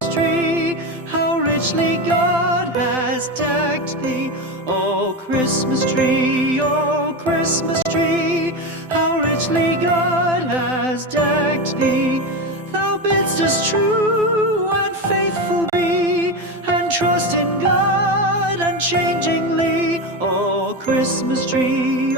Christmas tree, how richly God has decked thee. O Christmas tree, how richly God has decked thee. Thou bidst us true and faithful be, and trust in God unchangingly. O Christmas tree,